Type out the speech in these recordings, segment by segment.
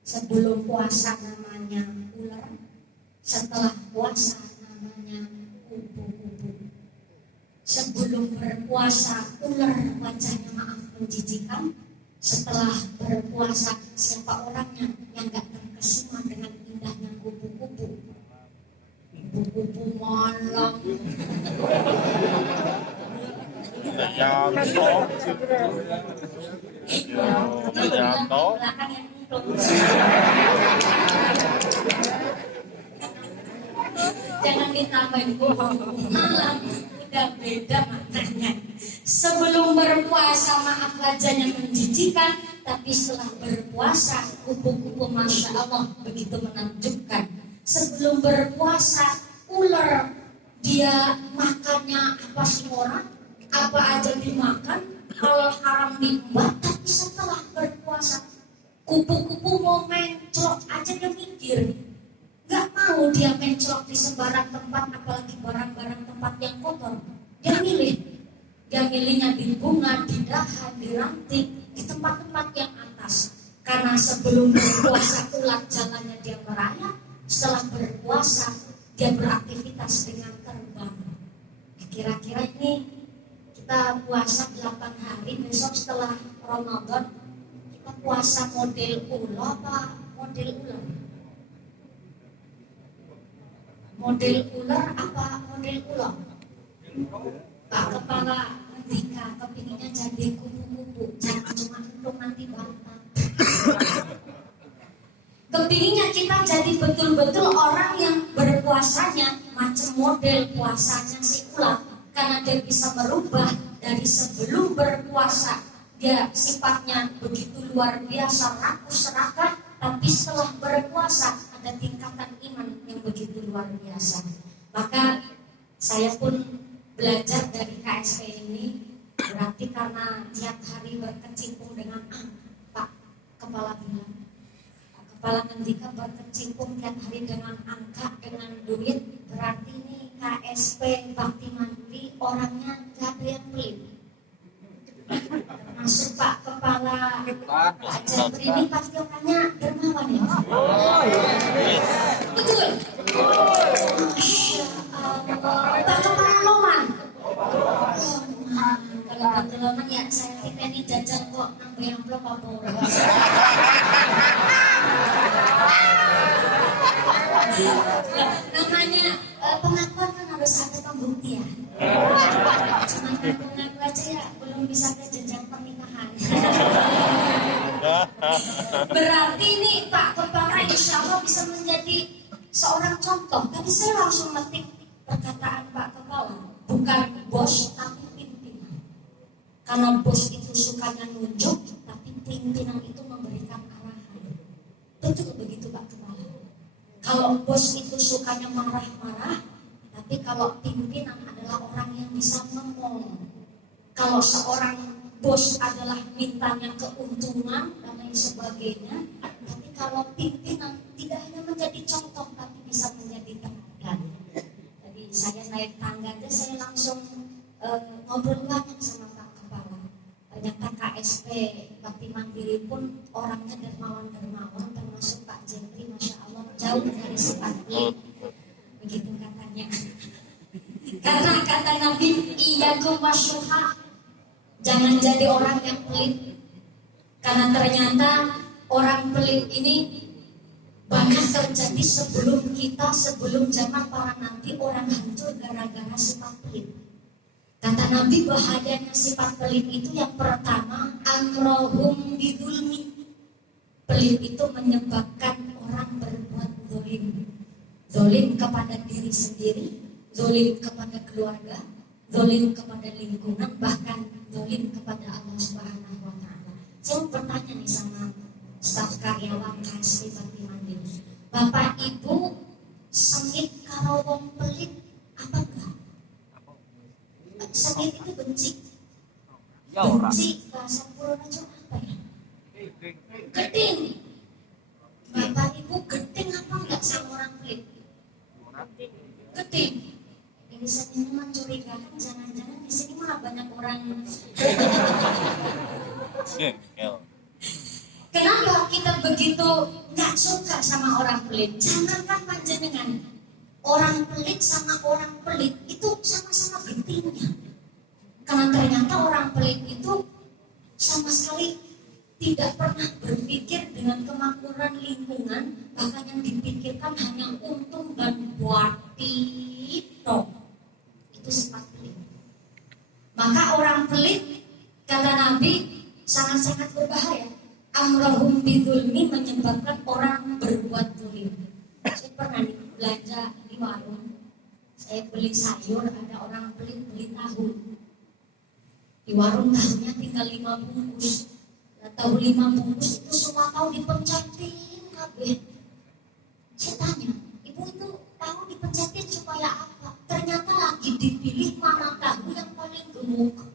Sebelum puasa namanya ular, setelah puasa namanya kupu-kupu. Sebelum berpuasa ular wajahnya maaf menjijikan, setelah berpuasa siapa orangnya yang gak terkesima dengan indahnya kupu-kupu? Kupu-kupu malam. Jangan Jangan ditambahin kupu-kupu malam, udah beda maknanya. Sebelum berpuasa maaf wajahnya menjijikan, tapi setelah berpuasa kupu-kupu masya Allah begitu menakjubkan. Sebelum berpuasa ular dia makannya apa sih orang? Apa aja dimakan, kalau haram dibuat. Tapi setelah berpuasa kupu-kupu mau menclok aja dia mikir, gak mau dia menclok di sembarang tempat, apalagi barang-barang tempat yang kotor. Dia milihnya di bunga, di dahan, di ranting, di tempat-tempat yang atas. Karena sebelum berpuasa ulat jalannya dia merayap, setelah berpuasa dia beraktivitas dengan terbang. Kira-kira ini kita puasa 8 hari, besok setelah Ramadan kita puasa model ular apa model ular? Model ular apa model ular? Pak Kepala Mendika kepinginnya jadi kupu-kupu, jangan cuma untuk nanti bantah. Kepinginnya kita jadi betul-betul orang yang berpuasanya macam model puasanya si ular, karena dia bisa merubah dari sebelum berpuasa dia sifatnya begitu luar biasa rakus serakah, tapi setelah berpuasa ada tingkatan iman yang begitu luar biasa. Maka saya pun belajar dari KSP ini, berarti karena tiap hari berkecimpung dengan Pak Kepala bilang, Kepala Mendika berkecimpung tiap hari dengan angka, dengan duit, berarti ini KSP Bakti Mandiri orangnya gak ada yang pelit. Termasuk Pak Kepala Pak Jabri ini pasti orangnya dermawan ya. Betul. Masya Allah. Pak Kepala Loman. Kalau betul Loman ya saya kita ini jajan kok nambah yang blok apa. Namanya pengakuan kan harus ada pembuktian. Cuma ngaku-ngaku aja ya belum bisa ke jenjang pernikahan. Berarti ini Pak Kepala insya Allah bisa menjadi seorang contoh. Tapi saya langsung metik perkataan Pak Kepala, bukan bos tapi pimpinan. Karena bos itu sukanya nunjuk, tapi pimpinan itu memberikan arahan. Betul begitu Pak Kepala. Kalau bos itu sukanya marah-marah, tapi kalau pimpinan adalah orang yang bisa ngomong. Kalau seorang bos adalah mintanya keuntungan dan lain sebagainya, tapi kalau pimpinan tidak hanya menjadi contoh, tapi bisa menjadi teladan. Jadi saya naik tangga aja, saya langsung ngobrol banyak sama Pak Kepala. Ternyata KSP Bakti Mandiri pun orangnya dermawan-dermawan, termasuk Pak Jendri, Masya Allah jauh dari sifat pelit, begitu katanya. Karena kata Nabi, iyyakum wasyuha, jangan jadi orang yang pelit. Karena ternyata orang pelit ini banyak terjadi sebelum kita, sebelum zaman para nabi, orang hancur gara-gara sifat pelit. Kata Nabi, bahayanya sifat pelit itu yang pertama, amrohum bidulmi. Pelit itu menyebabkan orang berbuat zalim. Zalim kepada diri sendiri, zalim kepada keluarga, zalim kepada lingkungan, bahkan zalim kepada Allah Subhanahu wa Ta'ala. Saya bertanya nih sama staf karyawan KSP Bakti Mandiri, Bapak Ibu sengit karo wong pelit apa enggak? Sengit itu benci. Benci bahasa Purworejo apa ya? Geding. Bapak Ibu geding apa enggak sama orang pelit? Geding. Ini saya mencurigakan jangan-jangan di sini malah banyak orang. Kenapa kita kita begitu nggak suka sama orang pelit, jangankan panjenengan, orang pelit sama orang pelit itu sama-sama gentingnya. Karena ternyata orang pelit itu sama sekali tidak pernah berpikir dengan kemakmuran lingkungan, bahkan yang dipikirkan hanya untung dan buatito. Itu sifat pelit. Maka orang pelit, kata Nabi, sangat-sangat berbahaya. Amrohum bidzulmi, menyebabkan orang berbuat zalim. Saya pernah belanja di warung, saya beli sayur, ada orang pelit beli tahu. Di warung tahunya tinggal 5 bungkus. Tahu 5 bungkus itu semua tahu dipencetin kabeh. Saya tanya, ibu itu tahu dipencetin supaya apa? Ternyata lagi dipilih mana tahu yang paling gemuk.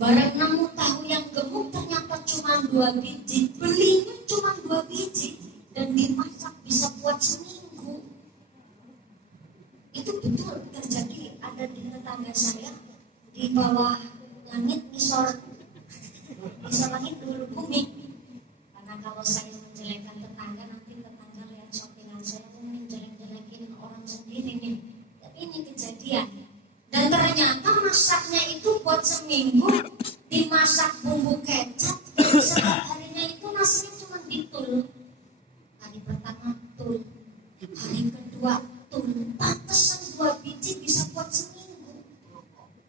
Barang nemu tahu yang gemuk ternyata cuma 2 biji, belinya cuma 2 biji dan dimasak bisa buat seminggu. Itu betul terjadi, ada di tetangga saya di bawah langit misal langit dulu bumi. Karena kalau saya menjelekkan tetangga, nanti tetangga lihat shoppingan saya mungkin jelek-jelekin orang sendiri nih. Tapi ini kejadian. Dan ternyata masaknya itu buat seminggu, dimasak bumbu kecap, dan setiap harinya itu nasinya cuma ditul. Hari pertama tul, hari kedua tul, pantesan 2 biji bisa buat seminggu.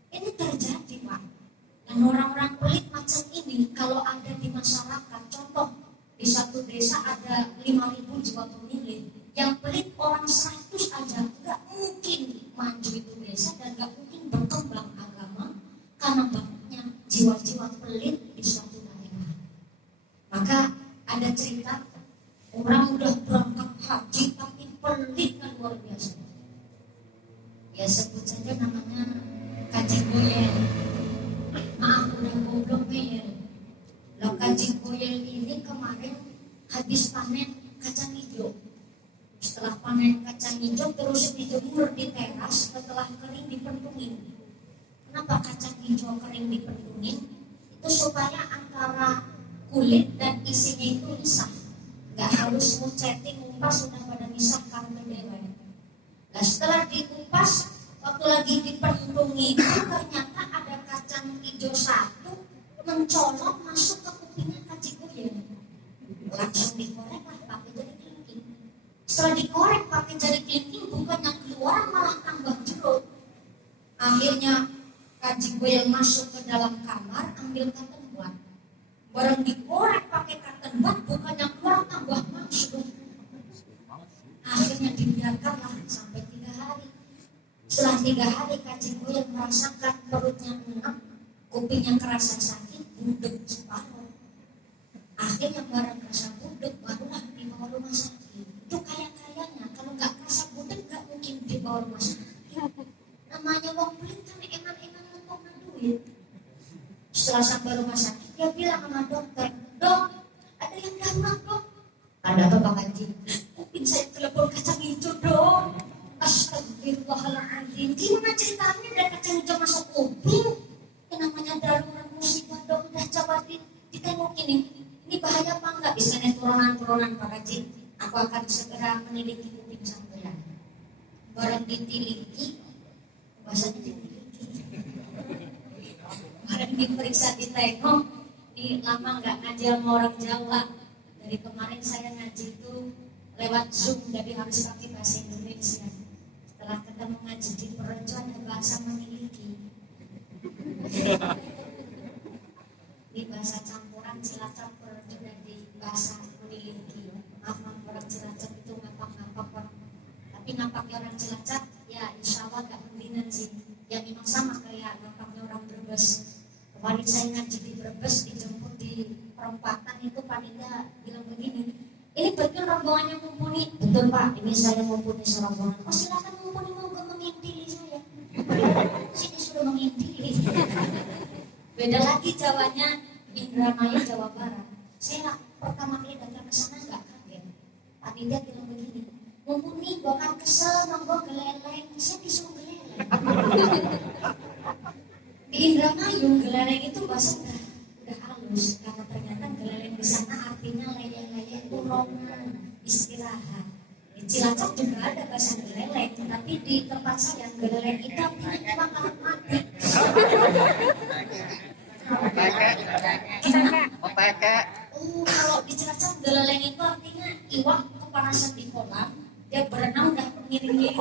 Ini terjadi, Pak. Dan orang-orang pelit macam ini kalau ada di masyarakat, contoh di satu desa ada 5.000 jiwa pemilih, yang pelit orang 100 aja, nggak mungkin maju itu desa dan nggak mungkin berkembang agama karena banyaknya jiwa-jiwa pelit di suatu daerah. Maka ada cerita orang udah berangkat haji tapi pelit kan luar biasa. Ya sebut saja namanya Kaji Goyel. Maaf udah goblok Mel. Lah Kaji Goyel ini kemarin habis panen kacang hijau. Setelah panen kacang hijau terus dijemur di teras, setelah kering dipentungin. Kenapa kacang hijau kering dipentungin? Itu supaya antara kulit dan isinya itu misah. Gak harus ngeceting, ngupas sudah pada misah karena dewan. Nah setelah dikupas, waktu lagi dipentungin ternyata ada kacang hijau satu mencolok masuk ke kupingnya Kaji Goyel. Langsung dikorek lah pakai jari kelingking. Setelah dikorek pakai jari kelingking, bukannya keluar malah tambah jeruk. Akhirnya Kaji Goyel masuk ke dalam kamar, ambil cotton bud. Barang dikorek pakai cotton bud, bukannya keluar tambah masuk. Akhirnya dibiarkanlah sampai 3 hari. Setelah 3 hari Kaji Goyel merasakan perutnya enak, kupingnya kerasa sakit, budek separuh. Akhirnya barang kerasa budek, barulah dibawa rumah sakit. Itu kaya-kayanya, kalau nggak kerasa budek nggak mungkin dibawa rumah sakit. Namanya wong pelit kan eman-eman ngomongna duit. Setelah sampai rumah sakit, dia bilang sama dokter, "Dok, ada yang darurat dok." "Ada apa Pak Kaji?" "Kuping saya telepon kacang hijau dong." Astagfirullahaladzim, gimana ceritanya dari kacang hijau masuk kuping? Yang namanya darurat musibah dok, udah coba ditengok ini bahaya apa enggak? Bisanya turunan-turunan Pak Kaji, aku akan segera meneliti kuping sampean. Barang ditiliki, bahasanya ditiliki. Barang diperiksa ditengok, ini lama nggak ngaji sama orang Jawa. Dari kemarin saya ngaji itu lewat Zoom, jadi harus pakai bahasa Indonesia. Setelah ketemu ngaji di Projo ada bahasa memiliki. Ini bahasa campuran Cilacap Projo dari bahasa memiliki. Maaf orang Cilacap itu ngapak-ngapak. Tapi ngapaknya orang Cilacap ya insya Allah gak mendingan sih. Ya memang sama kayak ngapaknya orang Brebes. Kemarin saya ngaji di Brebes, dijemput di perempatan itu panitia bilang begini, "Ini betul rombongannya mumpuni?" "Betul Pak, ini saya mumpuni serombongan." "Oh silakan mumpuni, mau mengintili saya." "Sini sudah mengintili." Beda lagi Jawanya, Indramayu Jawa Barat. Saya pertama kali datang ke sana nggak kaget. Panitia bilang begini, "Mumpuni bukan kesel, monggo geleleng." Saya disuruh geleleng. Di Indramayu geleleng itu bahasa udah halus, karena ternyata geleleng di sana kurongan, istirahat. Di Cilacap juga ada bahasa geleleng, tapi di tempat saya geleleng itu artinya bakalan mati. Gimana? Oh, kalau di Cilacap geleleng itu artinya iwak kepanasan di kolam, dia berenang udah miring-miring.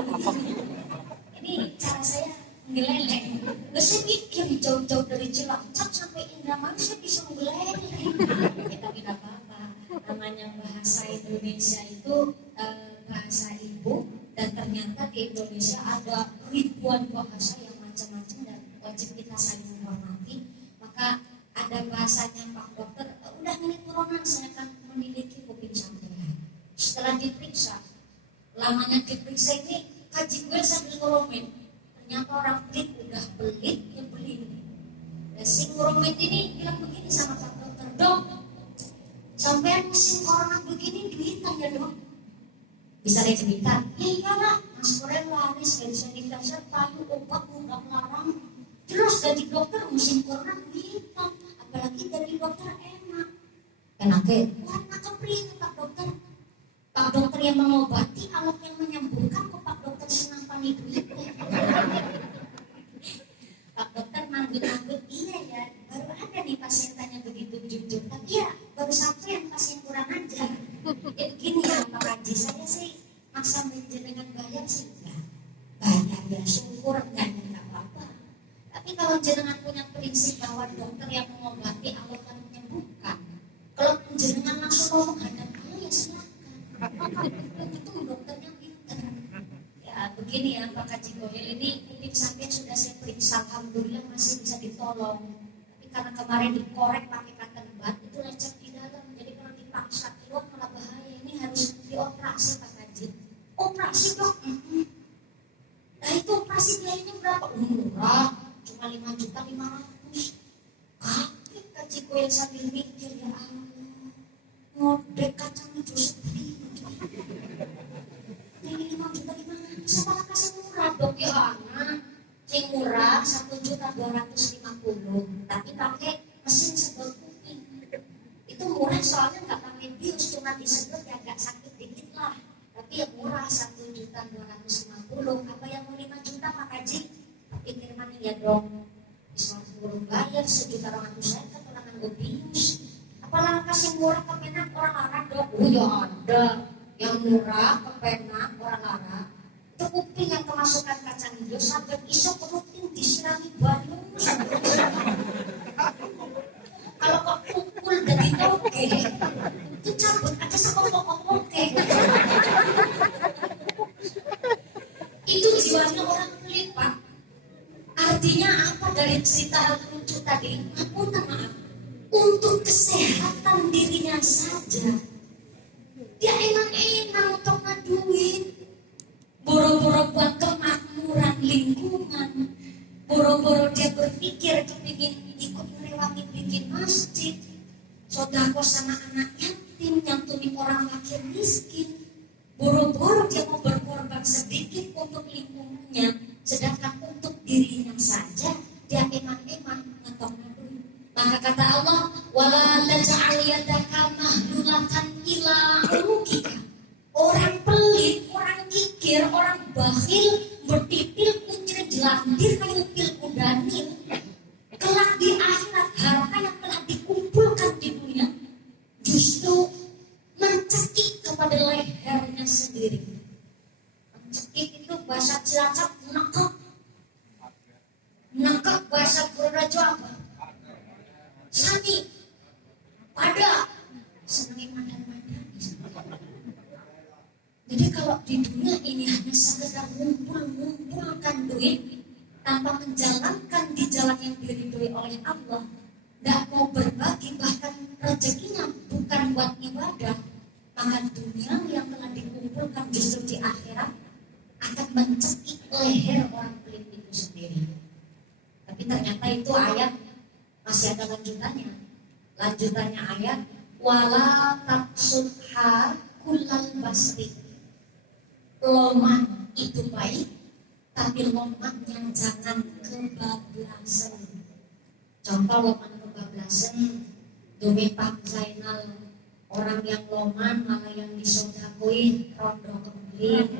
Ini cara saya ngeleleng. Nggak saya mikir jauh-jauh dari Cilacap sampai Indramayu saya bisa ngeleleng. Kita tidak apa-apa. Namanya bahasa Indonesia itu bahasa ibu, dan ternyata di Indonesia ada ribuan bahasa yang macam-macam dan wajib kita saling menghormati. Maka ada bahasanya Pak Dokter, udah ini corona saya kan memiliki kuping sampean. Setelah diperiksa, lamanya diperiksa ini kaji gue sambil ngoromen. Ternyata orang pelit udah pelit, nyebelin. Dan si ngoromen ini bilang begini sama Pak Dokter, Dok, sampean musim corona begini duitan ya Dok? Bisa deh duitan? Ya iyalah, Mas Korea laris dari sanitizer, payu, obat, udah larang. Terus dari dokter musim corona duitan, apalagi dari dokter enak. Kenapa? Wah, nakepring Pak Dokter. Pak Dokter yang mengobati, alat yang menyembuhkan, kok Pak Dokter senang pani duit. Pak Dokter manggut-manggut, iya ya, baru ada nih pasien tanya begitu jujur. Tapi ya, baru satu yang pasien kurang ajar. Ya begini ya Pak Haji, saya sih maksa menjenengan bayar sih enggak. Bayar ya syukur, enggak apa-apa. Tapi kalau jenengan punya prinsip bahwa dokter yang mengobati Allah akan menyembuhkan, kalau jenengan langsung ngomong hadap Allah ya silakan. Itu dokternya pintar. Ya begini ya Pak Haji Gohil, ini kuping sampean sudah saya periksa, alhamdulillah masih bisa ditolong. Tapi karena kemarin dikorek pakai cotton bud, itu lecet di dalam. Jadi kalau dipaksa keluar malah bahaya. Ini harus dioperasi Pak Haji. Operasi dok? Nah itu operasi biayanya berapa? Murah, cuma 5.500.000. Kaget Haji Gohil sambil mikir, ya Allah, ngodek kacang hijau sepi. Ini 5.500.000, sama kasih murah dok ya anak. Yang murah 1.250.000, tapi pakai mesin sedot kuping. Itu murah soalnya nggak pakai bius, cuma disedot ya agak sakit dikit lah. Tapi yang murah 1.250.000, apa yang mau 5 juta Pak Haji? Tapi firman ya dong, bisa suruh bayar 1.200.000 kan orang nggak bius. Apalagi kasih murah ke Menak orang Arab dong? Oh ya ada yang murah ke Menak orang Arab. Itu kuping yang kemasukan kacang hijau sampai isok rutin disirami banyu. Kalau kok pukul dari toge, itu cabut aja sekopok-kopoknya. Itu jiwanya orang pelit Pak. Artinya apa dari cerita lucu tadi? Maaf, untuk kesehatan dirinya saja, dia emang untuk ngaduin. Boro-boro buat kemakmuran lingkungan, boro-boro dia berpikir kepingin ikut merewangi bikin masjid, sodako sama anak yatim, nyantunin orang fakir miskin. Boro-boro dia mau berkorban sedikit untuk lingkungannya, sedangkan untuk dirinya saja dia emang ngetok-ngetok. Maka kata Allah, wala taj'al yadaka mahlulatan ila ulukika. Orang pelit, orang kikir, orang bakhil, berpipil kuncir jelandir, menyupil kudanil. Kelak di akhirat harta yang telah dikumpulkan di dunia justru mencekik kepada lehernya sendiri. Mencekik itu bahasa Cilacap nekek. Nekek bahasa Purworejo apa? Sani, pada, seneng madan-madan. Jadi kalau di dunia ini hanya sekedar ngumpulkan duit tanpa menjalankan di jalan yang diridhoi oleh Allah, tidak mau berbagi bahkan rezekinya bukan buat ibadah, maka dunia yang telah dikumpulkan justru di akhirat akan mencekik leher orang pelit itu sendiri. Tapi ternyata itu ayat masih ada lanjutannya. Lanjutannya ayat wala taksudha kullal basti. Loman itu baik, tapi loman yang jangan kebablasan. Contoh loman kebablasan, Dome Pak Zainal Orang yang loman malah yang disodakui rondo kembling.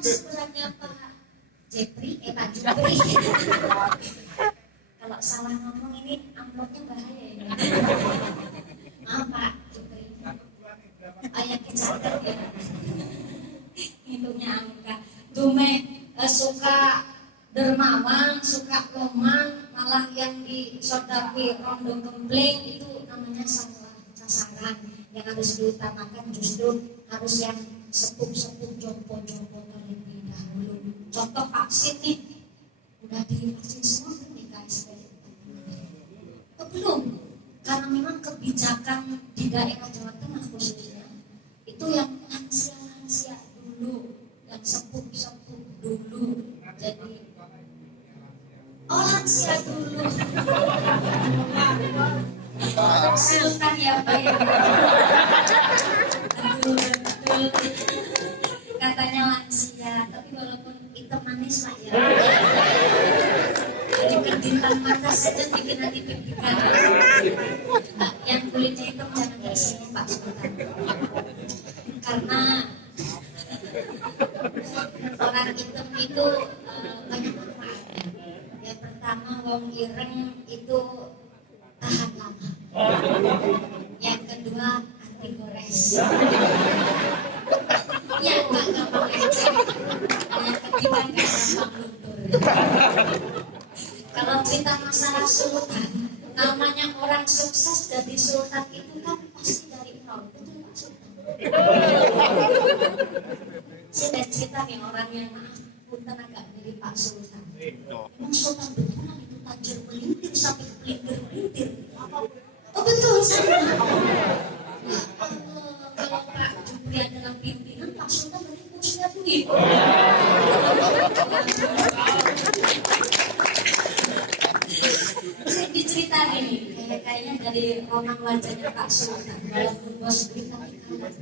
Sebenarnya Pak Jepri, Pak Jupri. Kalau salah ngomong ini amplopnya bahaya ya. Maaf Pak Jupri. Ayat kecatat ya. Hitungnya angka. Dume suka dermawan, suka loman, malah yang disodaki rondo kembling itu namanya salah sasaran. Yang harus diutamakan justru harus yang sepuh-sepuh jompo-jompo terlebih dahulu. Contoh vaksin nih, udah divaksin semua belum nih guys? Belum, karena memang kebijakan di daerah Jawa Tengah khususnya itu yang lansia-lansia dulu, yang sepuh-sepuh dulu. Jadi lansia dulu. Sultan ya Pak ya. Katanya lansia, tapi walaupun hitam manis lah ya. Jadi kedipan mata saja bikin hati pikiran. Yang kulitnya hitam jangan dari sini Pak Sultan. Karena orang hitam itu banyak manfaatnya. Yang pertama wong ireng itu tahan lama. Yang kedua anti gores. Ya enggak gampang lecet. Yang ketiga enggak gampang luntur. Kalau cerita masalah sultan, namanya orang sukses jadi sultan itu kan pasti dari nol, betul Pak Sultan? Saya cerita nih orang yang punten agak mirip Pak Sultan. Emang sultan betulan itu tajir melintir sampai melintir. Oh betul saya. Ya kalau Pak Jupri adalah pimpinan, Pak Sultan berarti bosnya duit. Saya diceritain nih, kayaknya dari roman wajahnya Pak Sultan, walaupun bos duit tapi kalah.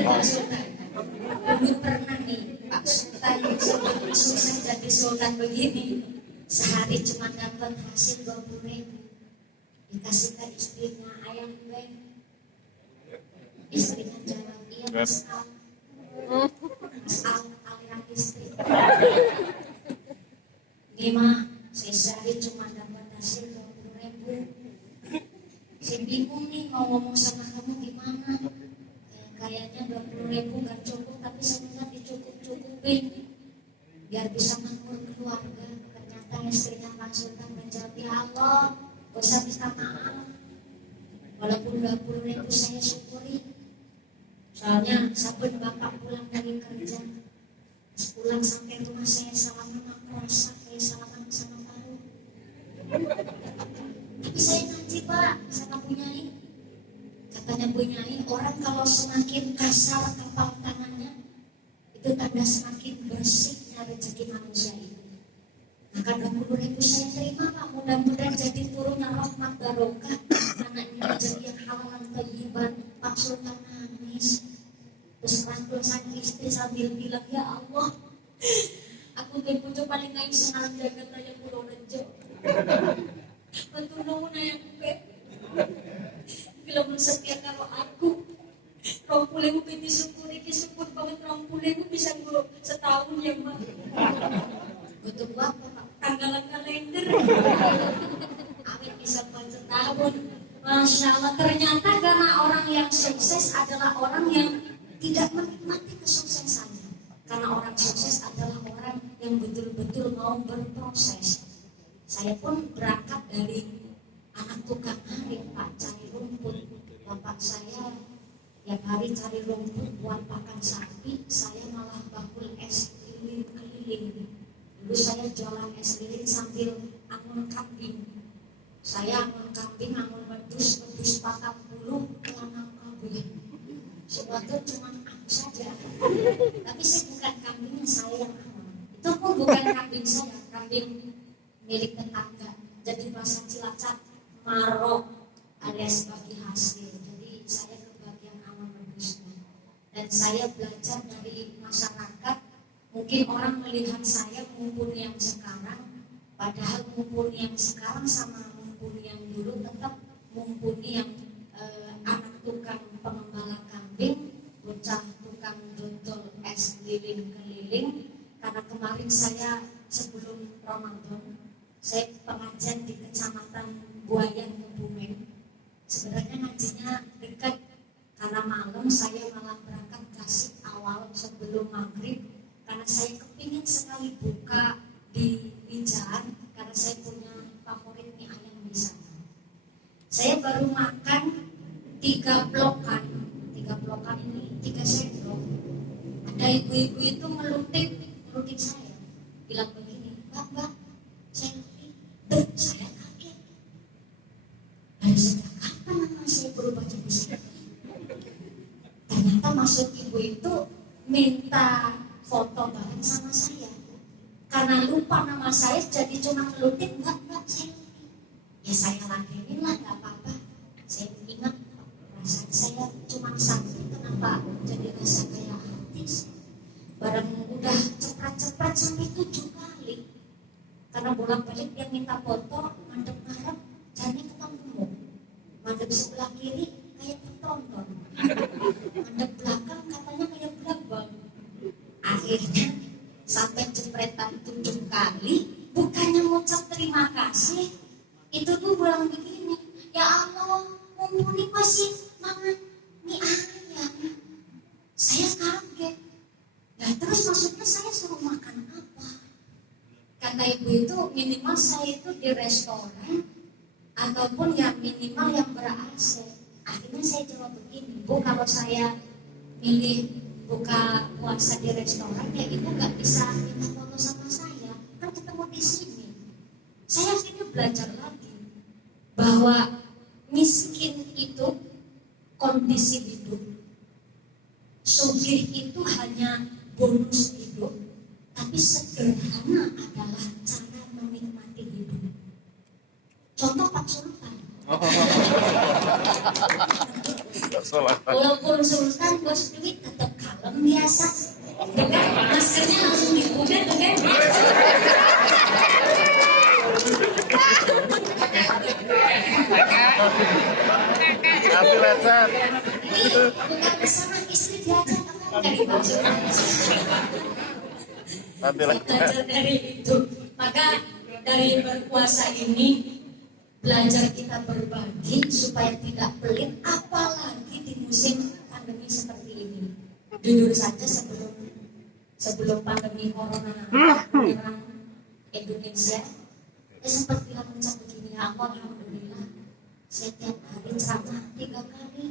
Pak Sultan, dulu pernah nih Pak Sultan sebelum sukses jadi sultan begini, sehari cuma dapat hasil 20.000. Dikasih ke istrinya ayam beng. Istrinya jawab, iya Mas Al aliran istri. Gimana? Saya sehari cuma dapat hasil 20.000. Saya bingung nih mau ngomong sama kamu gimana. Kayaknya 20.000 gak cukup, tapi sebenarnya dicukup-cukupin biar bisa mengatur keluarga. Ternyata istrinya Pak Sultan menjawab, ya Allah, gak usah minta maaf. Walaupun 20.000 saya syukuri. Soalnya saben bapak pulang dari kerja, pulang sampai rumah saya salaman, aku rasa kayak salaman sama baru. Tapi saya ngaji Pak sama Bunyai. Katanya Bunyai, orang kalau semakin kasar kapal tangannya, itu tanda semakin bersihnya rezeki manusia itu. Maka 20.000 saya terima Pak, mudah-mudahan jadi turunan rahmat barokah. Karena ini rezeki yang halalan thayyiban. Pak Sultan nangis. Terus rangkul sang istri sambil bilang, ya Allah, aku dan pucuk paling ngain senang jaga tanya pulau rejo. Mentulungan yang ke bila bersetia kalau aku rompulimu binti syukuri kisukun banget rompulimu bisa gue setahun ya Mak. Betul apa Pak? Tanggalan kalender. Amin bisa buat setahun. Masya Allah, ternyata karena orang yang sukses adalah orang yang tidak menikmati kesuksesannya. Karena orang sukses adalah orang yang betul-betul mau berproses. Saya pun berangkat dari anak tukang hari Pak, cari rumput. Bapak saya tiap hari cari rumput buat pakan sapi, saya malah bakul es keliling-keliling. Dulu saya jualan es keliling sambil angon kambing. Saya angon kambing, angon wedus 40 lanang kabeh. Semua itu cuma aku saja. Tapi saya bukan kambingnya, saya yang angon. Itu pun bukan kambing saya, kambing milik tetangga. Jadi bahasa Cilacap marok alias bagi hasil. Jadi saya kebagian angon wedusnya. Dan saya belajar dari masyarakat Mungkin orang melihat saya mumpuni yang sekarang, padahal mumpuni yang sekarang sama mumpuni yang dulu tetap mumpuni yang anak tukang pengembala kambing, bocah tukang dodol es keliling-keliling. Karena kemarin saya sebelum Ramadan, saya pengajian di Kecamatan Buayan Kebumen. Sebenarnya ngajinya dekat, karena malam saya malah berangkat kasih awal sebelum maghrib. Karena saya kepingin sekali buka di Wijaan, karena saya punya favorit mie ayam di sana. Saya baru makan 3 blokan ini 3 sendok. Ada ibu-ibu itu melutik saya, bilang begini, Mbak, selfie. Saya kaget. Dari sejak kapan nama saya berubah jadi selfie? Ternyata maksud ibu itu minta foto bareng sama saya. Karena lupa nama saya, jadi cuma ngelutik, Mbak, selfie. Ya saya ladenin lah, gak apa-apa. Saya ingat perasaan saya cuma satu, kenapa jadi rasa kayak artis. Barang udah ceprat-ceprat sampai 7 kali. Karena bolak-balik dia minta foto, mandep ngarep, jadi ketemu. Mandep sebelah kiri kayak penonton, mandep belakang katanya kayak belabang. Akhirnya sampai jepretan 7 kali, bukannya ngucap terima kasih, itu tuh bilang begini, ya Allah, mumpuni masih makan mie ayam. Saya kaget. Nah terus maksudnya saya suruh makan apa? Kata ibu itu minimal saya itu di restoran, ataupun ya minimal yang ber-AC. Akhirnya saya jawab begini, Bu, kalau saya milih buka puasa di restoran, ya ibu gak bisa minta foto sama saya, kan ketemu di sini. Saya akhirnya belajar lagi bahwa miskin itu kondisi hidup, sugih itu hanya bonus hidup, tapi sederhana adalah cara menikmati hidup. Contoh Pak Sultan. Walaupun Sultan bos duit tetap kalem biasa. Bukan, maskernya langsung dibuka tuh kan. Nanti lecet. Ini bukan bersama istri diajak dari maksud. Nanti lecet. Belajar dari itu. Maka dari berpuasa ini belajar kita berbagi supaya tidak pelit, apalagi di musim pandemi seperti ini. Jujur saja sebelum pandemi corona menyerang Indonesia, saya sempat bilang begini, alhamdulillah setiap hari ceramah 3 kali